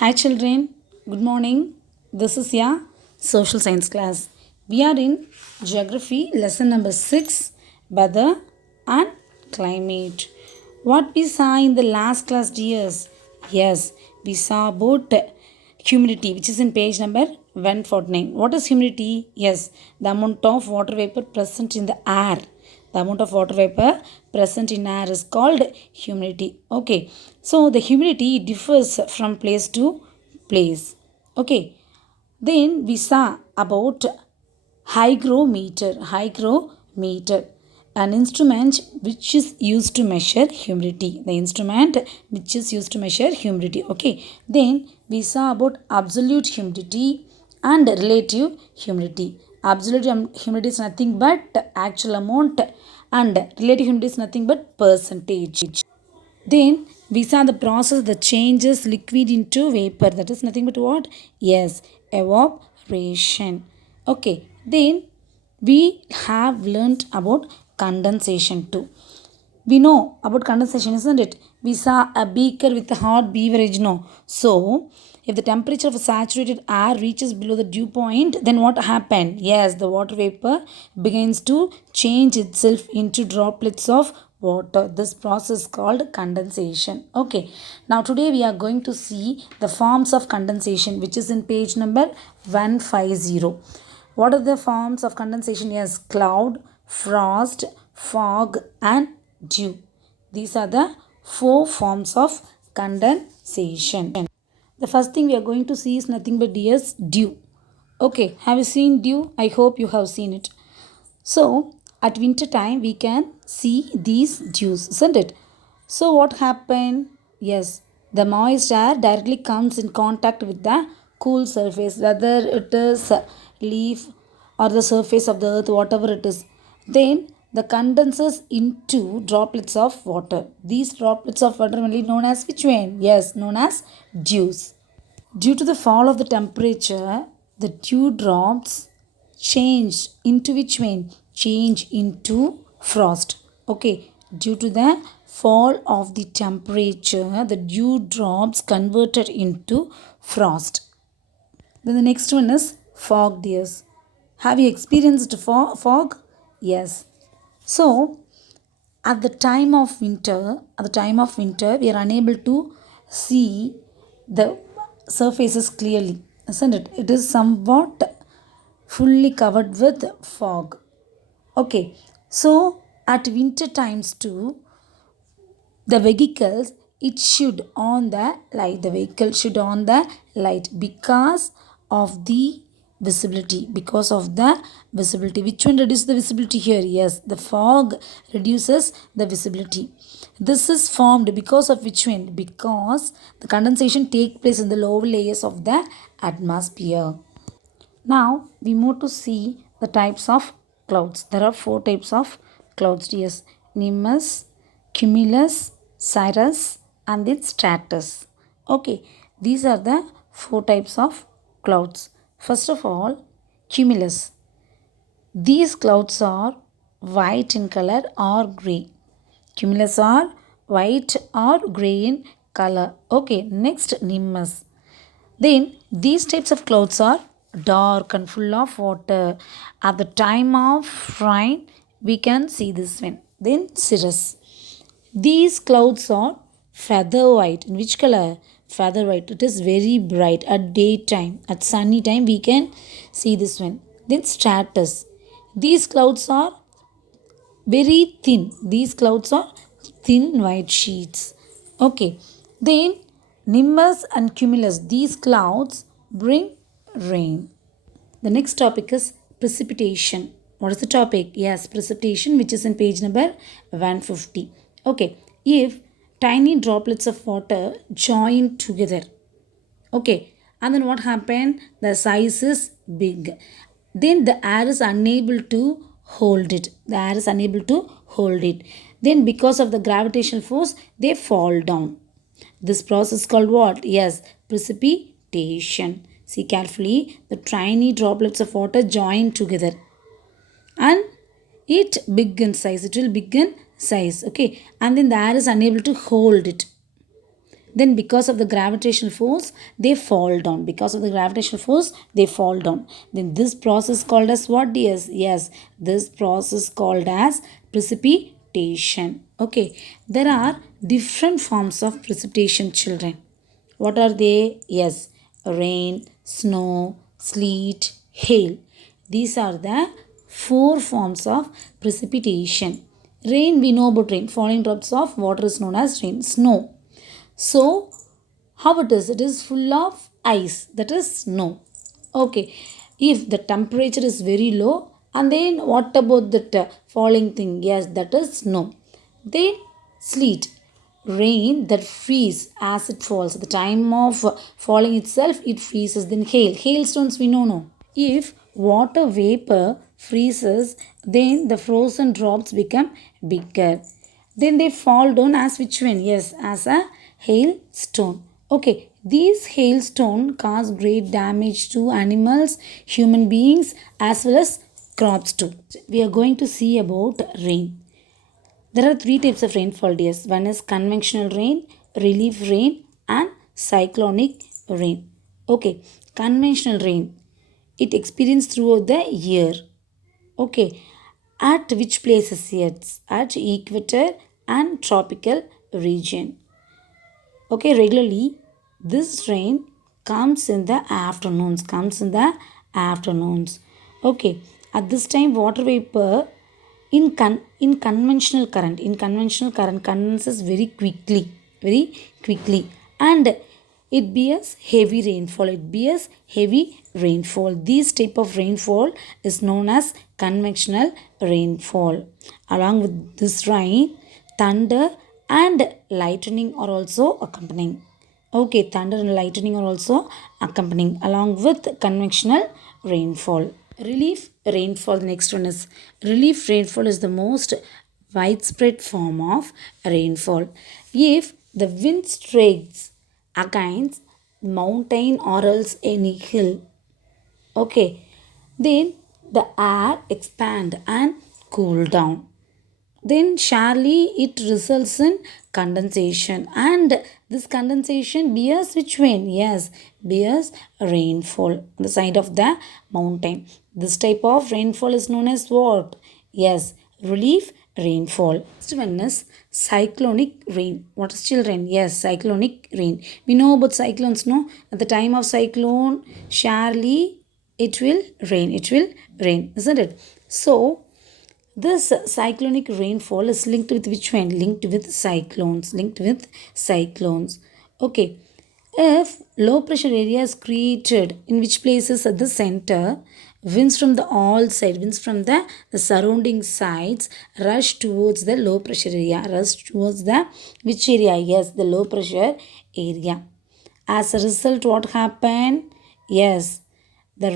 Hi children, good morning. This is your social science class. We are in geography lesson number 6, weather and climate. What we saw in the last class dears? Yes, we saw about humidity, which is in page number 149. What is humidity? Yes, the amount of water vapor present in the air. The amount of water vapor present in air is called humidity. Okay, so the humidity differs from place to place. Okay, then we saw about hygrometer. Hygrometer, an instrument which is used to measure humidity. The instrument which is used to measure humidity. Okay, then we saw about absolute humidity and relative humidity. Absolute humidity is nothing but actual amount, and relative humidity is nothing but percentage. Then we saw the process that changes liquid into vapor. That is nothing but what? Yes, evaporation. Okay, then we have learnt about condensation too. We know about condensation, isn't it? We saw a beaker with a hot beverage, no? So, if the temperature of saturated air reaches below the dew point, then what happened? Yes, the water vapor begins to change itself into droplets of water. This process called condensation. Okay, now today we are going to see the forms of condensation, which is in page number 150. What are the forms of condensation? Yes, cloud, frost, fog, and dew. These are the four forms of condensation. The first thing we are going to see is nothing but yes, dew. Okay, have you seen dew? I hope you have seen it. So, at winter time, we can see these dews, isn't it? So, what happened? Yes, the moist air directly comes in contact with the cool surface, whether it is a leaf or the surface of the earth, whatever it is. Then the condenses into droplets of water. These droplets of water are only known as which one? Yes, known as dews. Due to the fall of the temperature, the dew drops change into which one? Change into frost. Okay, due to the fall of the temperature, the dew drops converted into frost. Then the next one is fog, dears. Have you experienced fog? Yes. So, at the time of winter, we are unable to see the surfaces clearly, isn't it? It is somewhat fully covered with fog. Okay, so at winter times too, the vehicles it should on the light. The vehicle should on the light because of the visibility. Because of the visibility. Which one reduces the visibility here? Yes, the fog reduces the visibility. This is formed because of which one? Because the condensation take place in the lower layers of the atmosphere. Now we move to see the types of clouds. There are four types of clouds. Yes, nimbus, cumulus, cirrus, and then stratus. Okay, these are the four types of clouds. First of all, cumulus. These clouds are white in color or gray. Cumulus are white or gray in color. Okay, next nimbus. Then these types of clouds are dark and full of water. At the time of rain, we can see this one. Then cirrus. These clouds are feather white. In which color? Feather white. It is very bright at daytime. At sunny time, we can see this one. Then stratus. These clouds are very thin. These clouds are thin white sheets. Okay. Then nimbus and cumulus. These clouds bring rain. The next topic is precipitation. What is the topic? Yes, precipitation, which is in page number 150. Okay. If tiny droplets of water join together, okay, and then what happened? The size is big. Then the air is unable to hold it. The air is unable to hold it. Then because of the gravitational force, they fall down. This process called what? Yes, precipitation. See carefully, the tiny droplets of water join together and it big in size. It will big in size. Okay, and then the air is unable to hold it. Then because of the gravitational force, they fall down. Because of the gravitational force, they fall down. Then this process called as what, dears? Yes, this process called as precipitation. Okay, there are different forms of precipitation, children. What are they? Yes, rain, snow, sleet, hail. These are the four forms of precipitation. Rain, we know about rain. Falling drops of water is known as rain. Snow. So, how it is? It is full of ice. That is snow. Okay. If the temperature is very low, and then what about that falling thing? Yes, that is snow. Then sleet, rain that freeze as it falls. At the time of falling itself, it freezes. Then hail, hailstones we know no. If water vapor freezes, then the frozen drops become bigger. Then they fall down as which one? Yes, as a hailstone. Okay, these hailstone cause great damage to animals, human beings, as well as crops too. We are going to see about rain. There are three types of rainfall, dears. One is conventional rain, relief rain, and cyclonic rain. Okay, conventional rain. It experienced throughout the year. Okay, at which places? Yes, at equator and tropical region. Okay, regularly this rain comes in the afternoons. Comes in the afternoons. Okay, at this time water vapor in conventional current condenses very quickly, and it bears heavy rainfall. This type of rainfall is known as conventional rainfall. Along with this rain, thunder and lightning are also accompanying. Okay, thunder and lightning are also accompanying along with conventional rainfall. Relief rainfall. The next one is relief rainfall is the most widespread form of rainfall. If the wind strikes against mountain or else any hill, okay, then the air expand and cool down. Then surely it results in condensation, and this condensation bears which rain? Yes, bears rainfall on the side of the mountain. This type of rainfall is known as what? Yes, relief rainfall. Next one is cyclonic rain. What is, children? Yes, cyclonic rain. We know about cyclones, no? At the time of cyclone, surely it will rain, isn't it? So this cyclonic rainfall is linked with which one? Linked with cyclones. Linked with cyclones. Okay. If low pressure area is created in which places at the center, winds from the all side, winds from the surrounding sides rush towards the low pressure area. Rush towards the which area? Yes, the low pressure area. As a result, what happened? Yes, the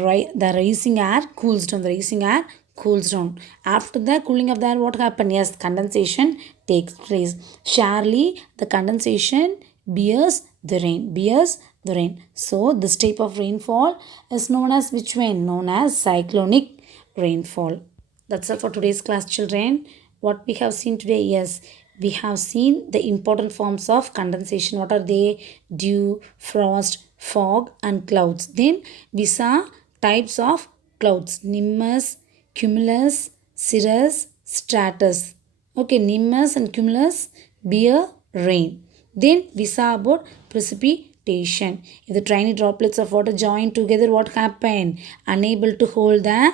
rising air cools down. The rising air cools down. After the cooling of the air, what happened? Yes, condensation takes place. Surely the condensation bears the rain. Bears the rain. So this type of rainfall is known as which one? Known as cyclonic rainfall. That's all for today's class, children. What we have seen today, yes, we have seen the important forms of condensation. What are they? Dew, frost, fog, and clouds. Then we saw types of clouds: nimbus, cumulus, cirrus, stratus. Okay, nimbus and cumulus bear rain. Then we saw about precipitation. If the tiny droplets of water join together, what happened? Unable to hold the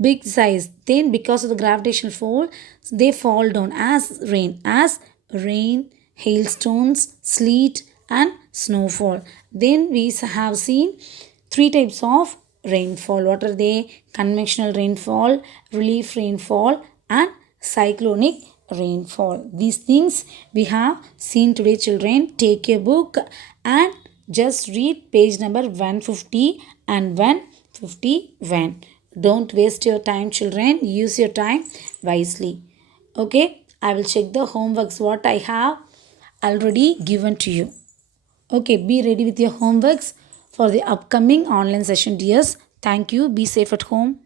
big size, then because of the gravitational force they fall down as rain, hailstones, sleet, and snowfall. Then we have seen three types of rainfall. What are they? Conventional rainfall, relief rainfall, and cyclonic rainfall. These things we have seen today, children. Take a book and just read page number 150 and 151. Don't waste your time, children. Use your time wisely. Okay, I will check the homeworks what I have already given to you. Okay, be ready with your homeworks for the upcoming online session, dears. Thank you. Be safe at home.